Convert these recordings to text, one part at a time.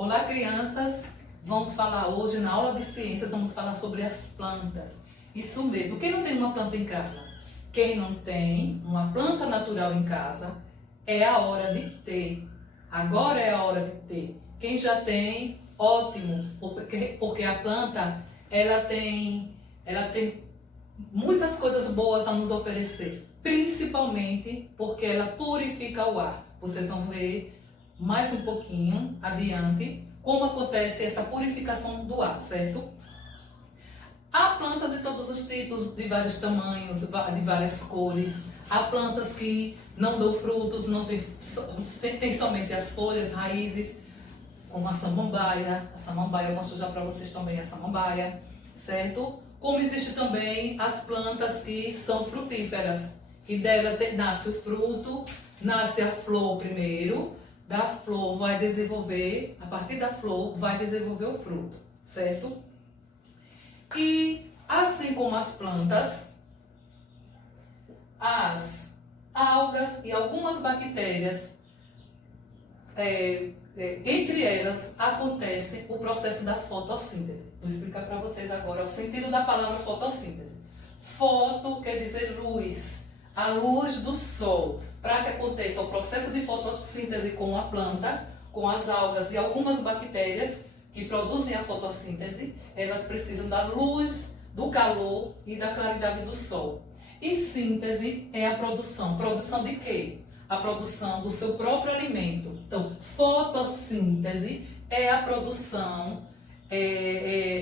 Olá, crianças! Vamos falar hoje, na aula de ciências, vamos falar sobre as plantas. Isso mesmo. Quem não tem uma planta em casa? Quem não tem uma planta natural em casa, é a hora de ter. Agora é a hora de ter. Quem já tem, ótimo, porque a planta, ela tem muitas coisas boas a nos oferecer. Principalmente porque ela purifica o ar. Vocês vão ver mais um pouquinho adiante como acontece essa purificação do ar, certo? Há plantas de todos os tipos, de vários tamanhos, de várias cores. Há plantas que não dão frutos, não tem somente as folhas, raízes, como a samambaia. A samambaia, eu mostro já para vocês também a samambaia, certo? Como existe também as plantas que são frutíferas, que dela nasce o fruto, nasce a flor primeiro, da flor vai desenvolver, a partir da flor vai desenvolver o fruto, certo? E assim como as plantas, as algas e algumas bactérias, entre elas acontece o processo da fotossíntese. Vou explicar para vocês agora o sentido da palavra fotossíntese. Foto quer dizer luz, a luz do sol. Para que aconteça o processo de fotossíntese com a planta, com as algas e algumas bactérias que produzem a fotossíntese, elas precisam da luz, do calor e da claridade do sol. E síntese é a produção. Produção de quê? A produção do seu próprio alimento. Então, fotossíntese é a produção,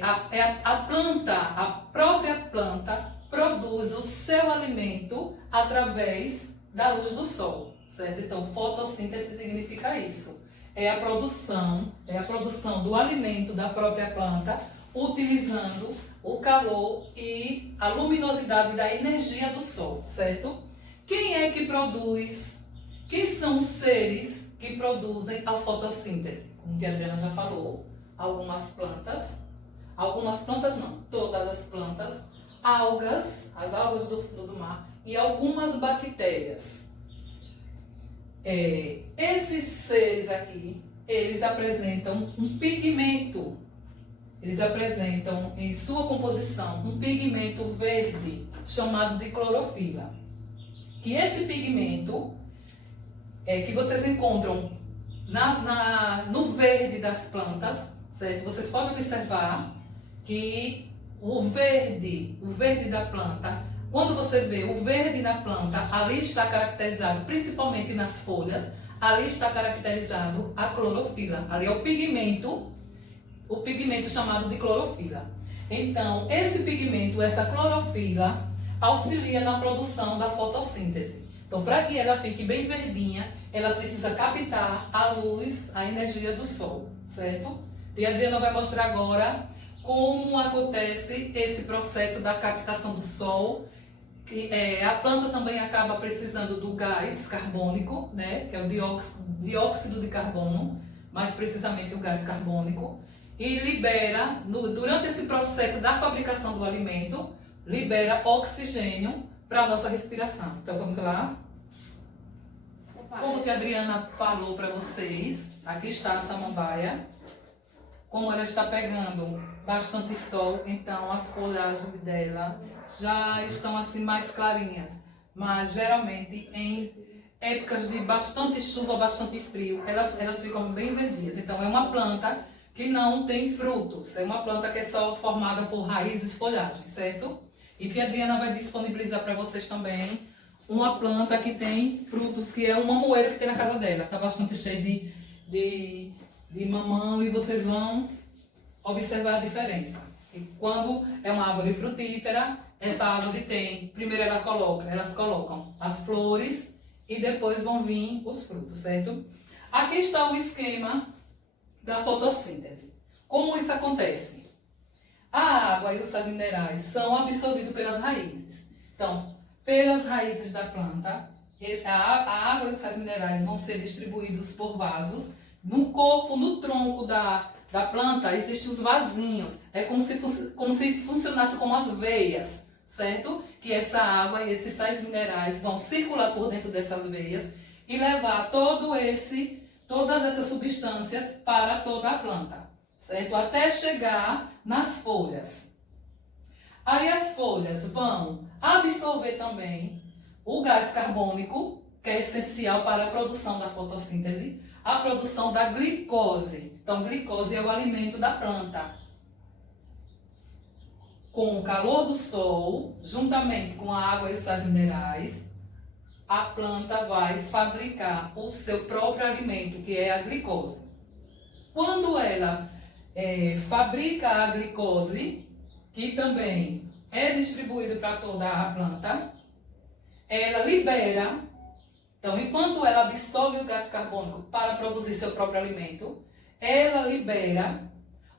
a planta, a própria planta produz o seu alimento através da luz do sol, certo? Então, fotossíntese significa isso. É a produção do alimento da própria planta, utilizando o calor e a luminosidade da energia do sol, certo? Quem é que produz? Quem são os seres que produzem a fotossíntese? Como a Adriana já falou, algumas plantas não, todas as plantas, algas, as algas do fundo do mar e algumas bactérias. Esses seres aqui, eles apresentam um pigmento. Eles apresentam em sua composição um pigmento verde chamado de clorofila. Que esse pigmento que vocês encontram no verde das plantas, certo? Vocês podem observar que o verde da planta, quando você vê o verde na planta, ali está caracterizado, principalmente nas folhas, ali está caracterizado a clorofila. Ali é o pigmento chamado de clorofila. Então, esse pigmento, essa clorofila, auxilia na produção da fotossíntese. Então, para que ela fique bem verdinha, ela precisa captar a luz, a energia do sol, certo? E a Adriana vai mostrar agora como acontece esse processo da captação do sol. A planta também acaba precisando do gás carbônico, né, que é o dióxido de carbono, mais precisamente o gás carbônico, e libera, durante esse processo da fabricação do alimento, libera oxigênio para a nossa respiração. Então vamos lá. Como que a Adriana falou para vocês, aqui está a samambaia. Como ela está pegando bastante sol, então as folhagens dela já estão assim mais clarinhas. Mas geralmente em épocas de bastante chuva, bastante frio, elas ficam bem verdias. Então é uma planta que não tem frutos, é uma planta que é só formada por raízes e folhagens, certo? E que a Adriana vai disponibilizar para vocês também uma planta que tem frutos, que é uma moeira que tem na casa dela. Está bastante cheio de mamão e vocês vão observar a diferença. E quando é uma árvore frutífera, essa árvore tem, primeiro elas colocam as flores e depois vão vir os frutos, certo? Aqui está o esquema da fotossíntese. Como isso acontece? A água e os sais minerais são absorvidos pelas raízes. Então, pelas raízes da planta, a água e os sais minerais vão ser distribuídos por vasos. No corpo, no tronco da planta, existem os vasinhos. É como se funcionasse como as veias, certo? Que essa água e esses sais minerais vão circular por dentro dessas veias e levar todo esse todas essas substâncias para toda a planta, certo? Até chegar nas folhas. Aí as folhas vão absorver também o gás carbônico, que é essencial para a produção da fotossíntese, a produção da glicose. Então, glicose é o alimento da planta. Com o calor do sol, juntamente com a água e sais minerais, a planta vai fabricar o seu próprio alimento, que é a glicose. Quando ela fabrica a glicose, que também é distribuída para toda a planta, ela libera. Então, enquanto ela absorve o gás carbônico para produzir seu próprio alimento, ela libera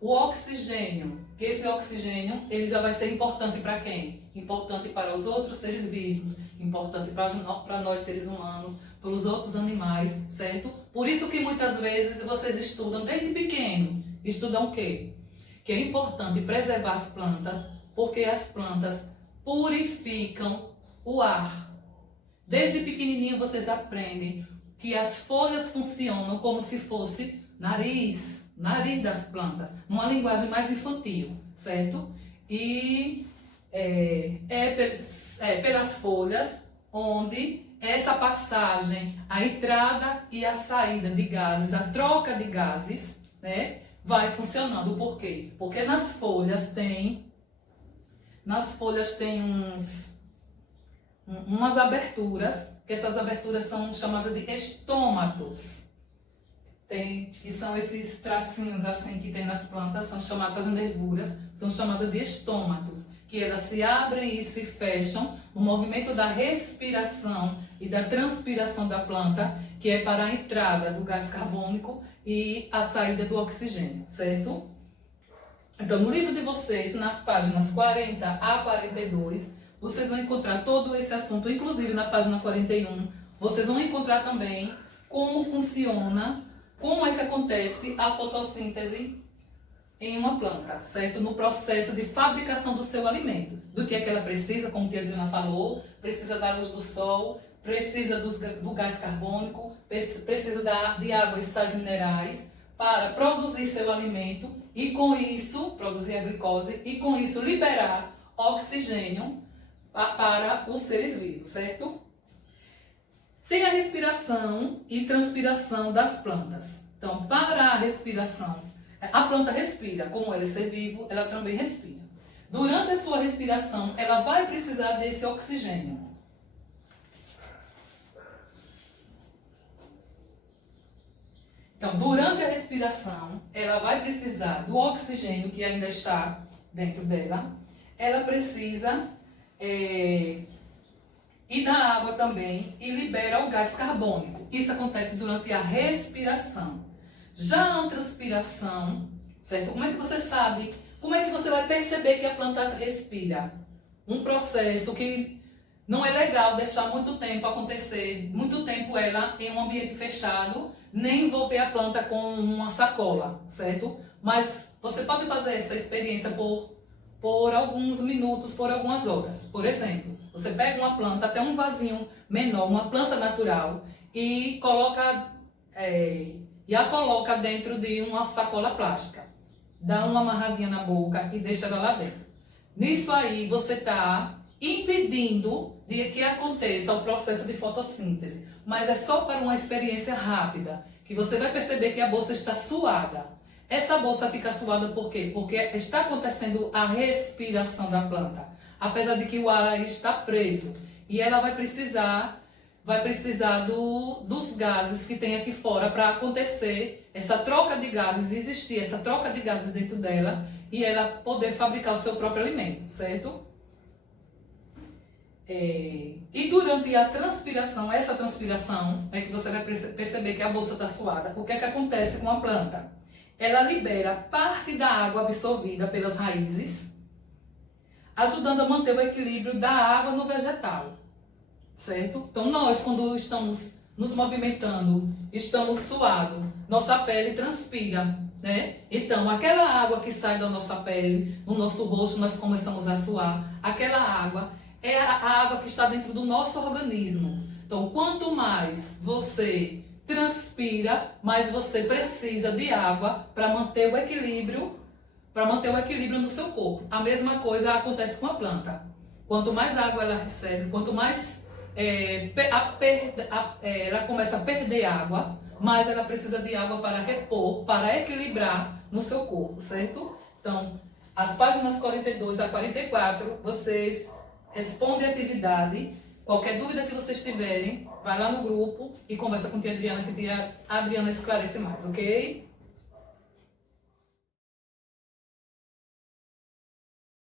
o oxigênio, que esse oxigênio ele já vai ser importante para quem? Importante para os outros seres vivos, importante para nós seres humanos, para os outros animais, certo? Por isso que muitas vezes vocês estudam desde pequenos, estudam o quê? Que é importante preservar as plantas, porque as plantas purificam o ar. Desde pequenininho vocês aprendem que as folhas funcionam como se fosse nariz das plantas, numa linguagem mais infantil, certo? E pelas folhas onde essa passagem, a entrada e a saída de gases, a troca de gases, né, vai funcionando. Por quê? Porque nas folhas tem umas aberturas, que essas aberturas são chamadas de estômatos. Que são esses tracinhos assim que tem nas plantas, são chamadas, as nervuras, são chamadas de estômatos, que elas se abrem e se fecham no movimento da respiração e da transpiração da planta, que é para a entrada do gás carbônico e a saída do oxigênio, certo? Então, no livro de vocês, nas páginas 40 a 42, vocês vão encontrar todo esse assunto, inclusive na página 41, vocês vão encontrar também como funciona, como é que acontece a fotossíntese em uma planta, certo? No processo de fabricação do seu alimento. Do que é que ela precisa, como a Adriana falou, precisa da luz do sol, precisa do gás carbônico, precisa de água e sais minerais para produzir seu alimento e com isso, produzir a glicose e com isso liberar oxigênio para os seres vivos, certo? Tem a respiração e transpiração das plantas. Então, para a respiração, a planta respira, como ela é ser vivo, ela também respira. Durante a sua respiração, ela vai precisar desse oxigênio. Então, durante a respiração, ela vai precisar do oxigênio que ainda está dentro dela. Ela precisa e da água também, e libera o gás carbônico. Isso acontece durante a respiração. Já a transpiração, certo? Como é que você sabe? Como é que você vai perceber que a planta respira? Um processo que não é legal deixar muito tempo acontecer, muito tempo ela em um ambiente fechado, nem envolver a planta com uma sacola, certo? Mas você pode fazer essa experiência por alguns minutos, por algumas horas. Por exemplo, você pega uma planta, até um vasinho menor, uma planta natural, e a coloca dentro de uma sacola plástica. Dá uma amarradinha na boca e deixa ela lá dentro. Nisso aí, você está impedindo de que aconteça o processo de fotossíntese. Mas é só para uma experiência rápida, que você vai perceber que a bolsa está suada. Essa bolsa fica suada por quê? Porque está acontecendo a respiração da planta. Apesar de que o ar aí está preso. E ela vai precisar dos gases que tem aqui fora para acontecer essa troca de gases, existir essa troca de gases dentro dela e ela poder fabricar o seu próprio alimento, certo? E durante a transpiração, essa transpiração é que você vai perceber que a bolsa está suada. O que é que acontece com a planta? Ela libera parte da água absorvida pelas raízes, ajudando a manter o equilíbrio da água no vegetal, certo? Então nós, quando estamos nos movimentando, estamos suados, nossa pele transpira, né? Então aquela água que sai da nossa pele, no nosso rosto, nós começamos a suar, aquela água é a água que está dentro do nosso organismo. Então, quanto mais você transpira, mas você precisa de água para manter o equilíbrio, no seu corpo. A mesma coisa acontece com a planta. Quanto mais água ela recebe, quanto mais ela começa a perder água, mais ela precisa de água para repor, para equilibrar no seu corpo, certo? Então, as páginas 42 a 44, vocês respondem a atividade. Qualquer dúvida que vocês tiverem, vai lá no grupo e conversa com a tia Adriana, que a tia Adriana esclarece mais, ok?